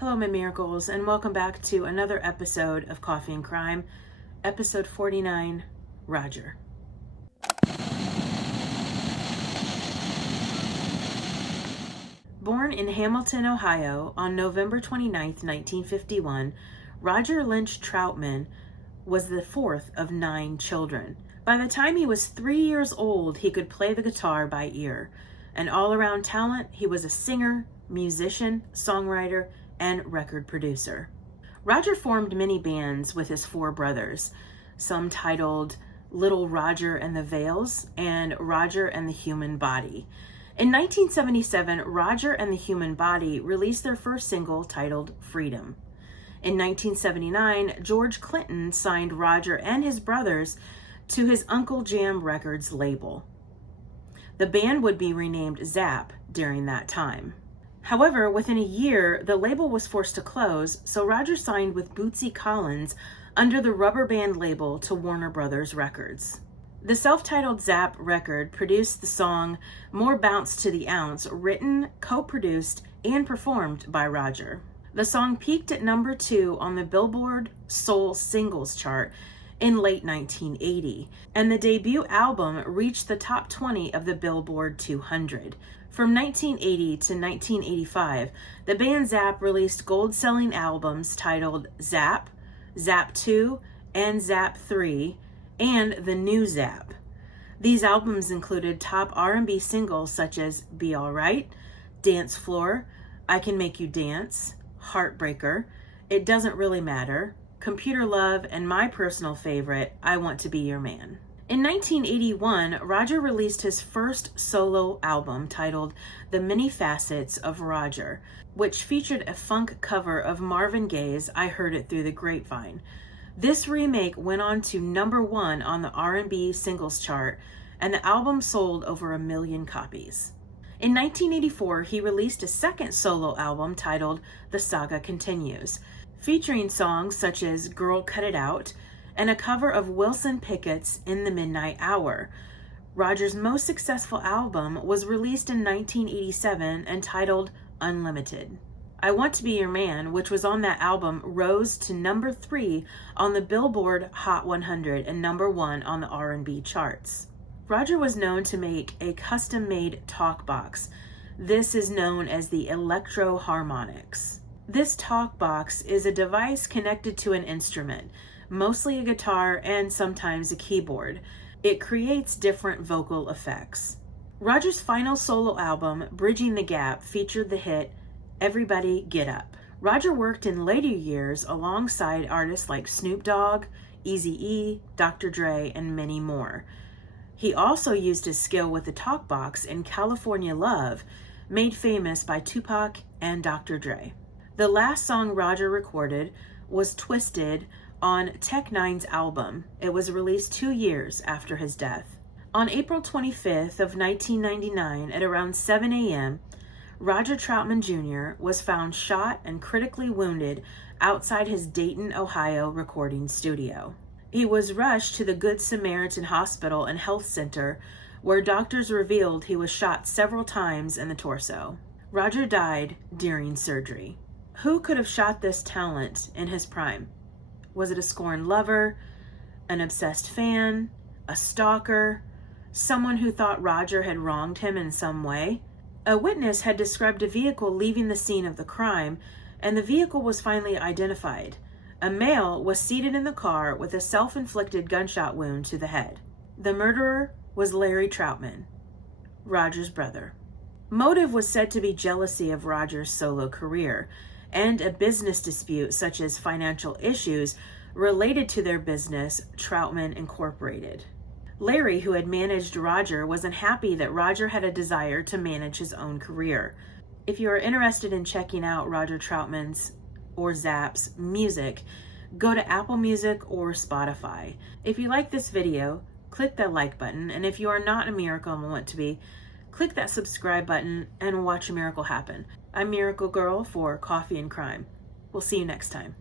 Hello, my miracles, and welcome back to another episode of Coffee and Crime, episode 49, Roger. Born in Hamilton, Ohio on November 29, 1951, Roger Lynch Troutman was the fourth of 9 children. By the time he was 3 years old, he could play the guitar by ear. An all-around talent, he was a singer, musician, songwriter, and record producer. Roger formed many bands with his 4 brothers, some titled Little Roger and the Veils and Roger and the Human Body. In 1977, Roger and the Human Body released their first single titled Freedom. In 1979, George Clinton signed Roger and his brothers to his Uncle Jam Records label. The band would be renamed Zapp during that time. However, within a year, the label was forced to close, so Roger signed with Bootsy Collins under the rubber band label to Warner Brothers Records. The self-titled Zapp record produced the song More Bounce to the Ounce, written, co-produced, and performed by Roger. The song peaked at number 2 on the Billboard Soul Singles chart in late 1980, and the debut album reached the top 20 of the Billboard 200. From 1980 to 1985, the band Zapp released gold-selling albums titled Zapp, Zapp 2, and Zapp 3, and The New Zapp. These albums included top R&B singles such as Be Alright, Dance Floor, I Can Make You Dance, Heartbreaker, It Doesn't Really Matter, Computer Love, and my personal favorite, I Want to Be Your Man. In 1981, Roger released his first solo album titled The Many Facets of Roger, which featured a funk cover of Marvin Gaye's I Heard It Through the Grapevine. This remake went on to number 1 on the R&B singles chart, and the album sold over 1 million copies. In 1984, he released a second solo album titled The Saga Continues, featuring songs such as Girl Cut It Out, and a cover of Wilson Pickett's In the Midnight Hour. Roger's most successful album was released in 1987 and titled Unlimited. I Want to Be Your Man, which was on that album, rose to number 3 on the Billboard Hot 100 and number 1 on the R&B charts. Roger was known to make a custom-made talk box. This is known as the Electro Harmonics. This talk box is a device connected to an instrument, mostly a guitar and sometimes a keyboard. It creates different vocal effects. Roger's final solo album, Bridging the Gap, featured the hit Everybody Get Up. Roger worked in later years alongside artists like Snoop Dogg, Eazy-E, Dr. Dre, and many more. He also used his skill with the talkbox in California Love, made famous by Tupac and Dr. Dre. The last song Roger recorded was Twisted on Tech Nine's album. It was released 2 years after his death. On April 25th of 1999 at around 7 a.m., Roger Troutman Jr. was found shot and critically wounded outside his Dayton, Ohio recording studio. He was rushed to the Good Samaritan Hospital and Health Center, where doctors revealed he was shot several times in the torso. Roger died during surgery. Who could have shot this talent in his prime? Was it a scorned lover, an obsessed fan, a stalker, someone who thought Roger had wronged him in some way? A witness had described a vehicle leaving the scene of the crime, and the vehicle was finally identified. A male was seated in the car with a self-inflicted gunshot wound to the head. The murderer was Larry Troutman, Roger's brother. Motive was said to be jealousy of Roger's solo career, and a business dispute such as financial issues related to their business, Troutman Incorporated. Larry, who had managed Roger, was unhappy that Roger had a desire to manage his own career. If you are interested in checking out Roger Troutman's or Zapp's music, go to Apple Music or Spotify. If you like this video, click that like button, and if you are not a miracle and want to be, click that subscribe button and watch a miracle happen. I'm Miracle Girl for Coffee and Crime. We'll see you next time.